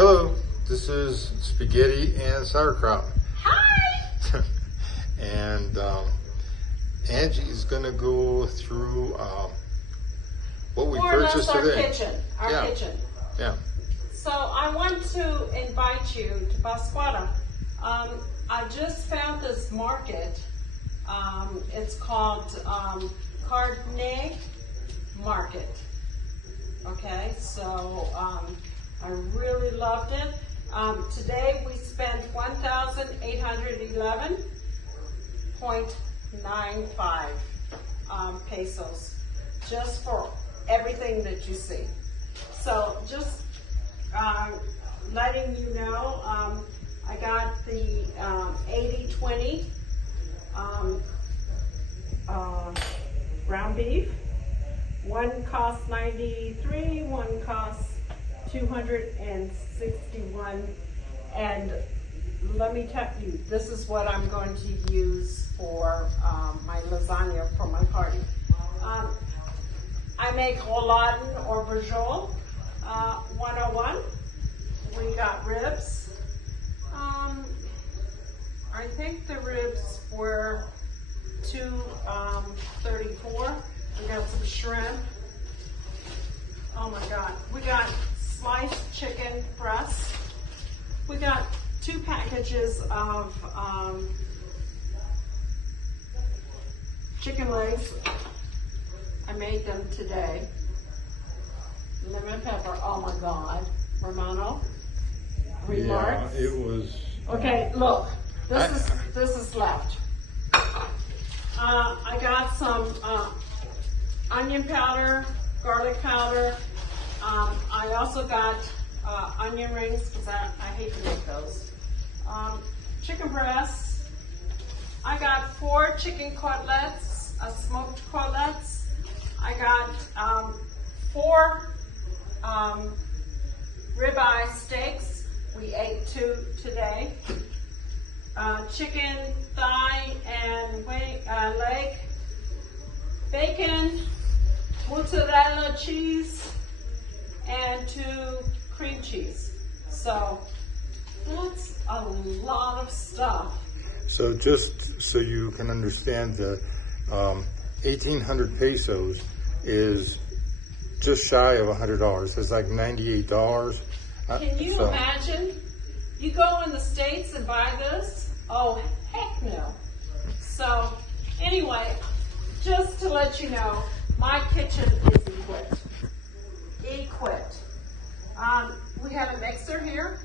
Hello, this is spaghetti and sauerkraut. Hi! And Angie is going to go through what we purchased today. Our kitchen. Yeah. So I want to invite you to Pátzcuaro. I just found this market. It's called Turnkey Market. Okay, so I really loved it. Today we spent 1,811.95 pesos just for everything that you see. So just letting you know, I got the 80/20 ground beef. One costs 93, one costs 261, and let me tell you, this is what I'm going to use for my lasagna for my party. I make rouladen or brajol 101. We got ribs. I think the ribs were 234. We got some shrimp. Oh my God. We got sliced chicken breast. We got 2 packages of chicken legs. I made them today. Lemon pepper. Oh my God. Romano, remarks? Yeah, it was. Okay, look. This is left. I got some onion powder, garlic powder. I also got onion rings because I hate to make those. Chicken breasts. I got 4 chicken cutlets, smoked cutlets. I got 4 ribeye steaks. We ate 2 today. Chicken thigh and leg. Bacon, mozzarella cheese, and 2 cream cheese. So that's a lot of stuff. So just so you can understand, the 1,800 pesos is just shy of $100. It's like $98. Can you imagine? You go in the States and buy this? Oh, heck no. So anyway, just to let you know, my kitchen is equipped. We have a mixer here.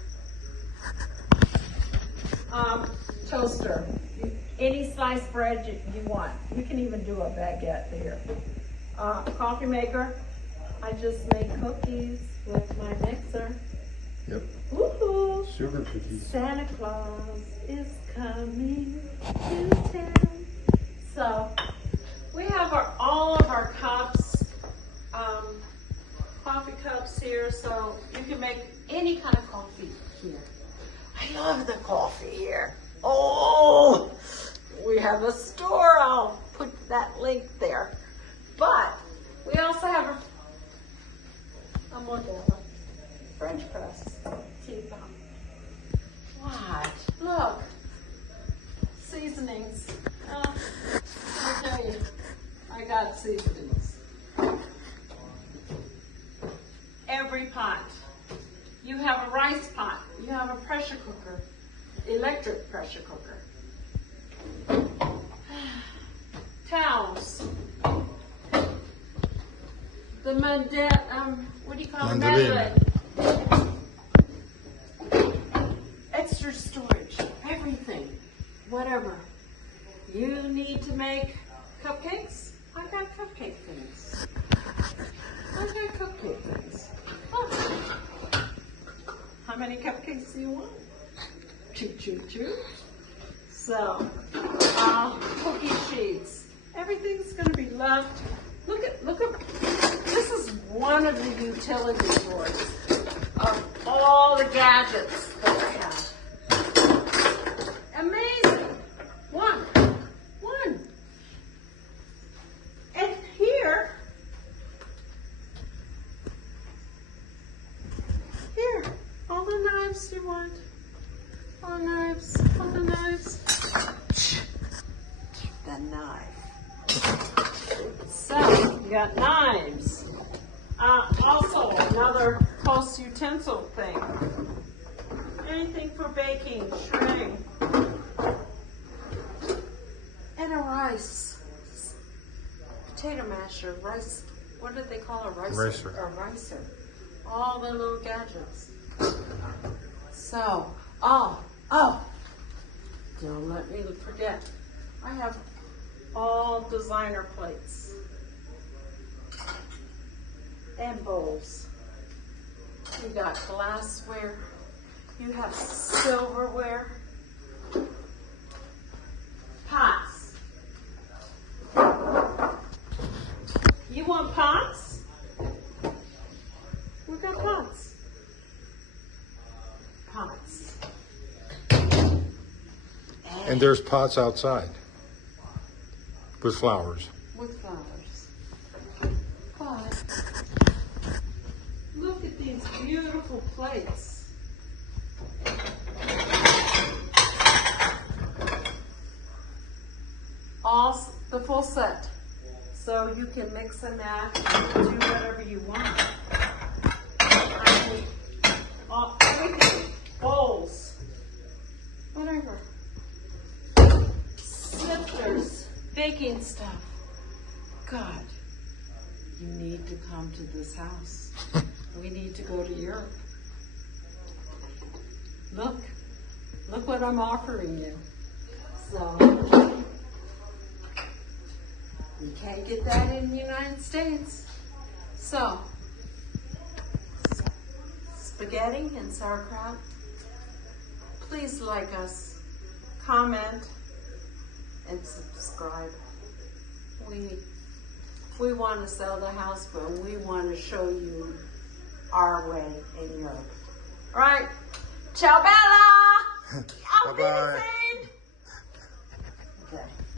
Toaster. Any sliced bread you want. You can even do a baguette here. Coffee maker. I just made cookies with my mixer. Yep. Woohoo! Sugar cookies. Santa Claus is coming to town. So we have all of our cups, coffee cups here, so you can make any kind of coffee here. I love the coffee here. Oh, we have a store. I'll put that link there. But we also have a modelo French press. What? Look. Seasonings. I'll tell you, I got seasonings. Every pot. You have a rice pot. You have a pressure cooker. Electric pressure cooker. Towels. The what do you call it? Mandolin. Extra storage. Everything. Whatever. You need to make cupcakes? I got cupcake things. Oh. How many cupcakes do you want? 2. So, cookie sheets. Everything's going to be left. Look at. This is one of the utility drawers of all the gadgets that I have. Amazing. One. And here, all the knives do you want? All knives, all the knives. The knife. So, you got knives. Also, another close utensil thing. Anything for baking, shredding. And a rice. Potato masher, rice. What did they call a ricer? Ricer. A ricer. All the little gadgets. So, oh, don't let me forget. I have all designer plates and bowls. You got glassware. You have silverware. Pots. You want pots? We got pots. Pots. And there's pots outside with flowers. With flowers. But look at these beautiful plates. All the full set. So you can mix and match and do whatever you want. I mean, everything. Bowls. Whatever. Sifters. Baking stuff. God, you need to come to this house. We need to go to Europe. Look what I'm offering you. So, you can't get that in the United States. So, spaghetti and sauerkraut. Please like us, comment, and subscribe. We want to sell the house, but we want to show you our way in Europe. All right. Ciao, Bella. Bye-bye.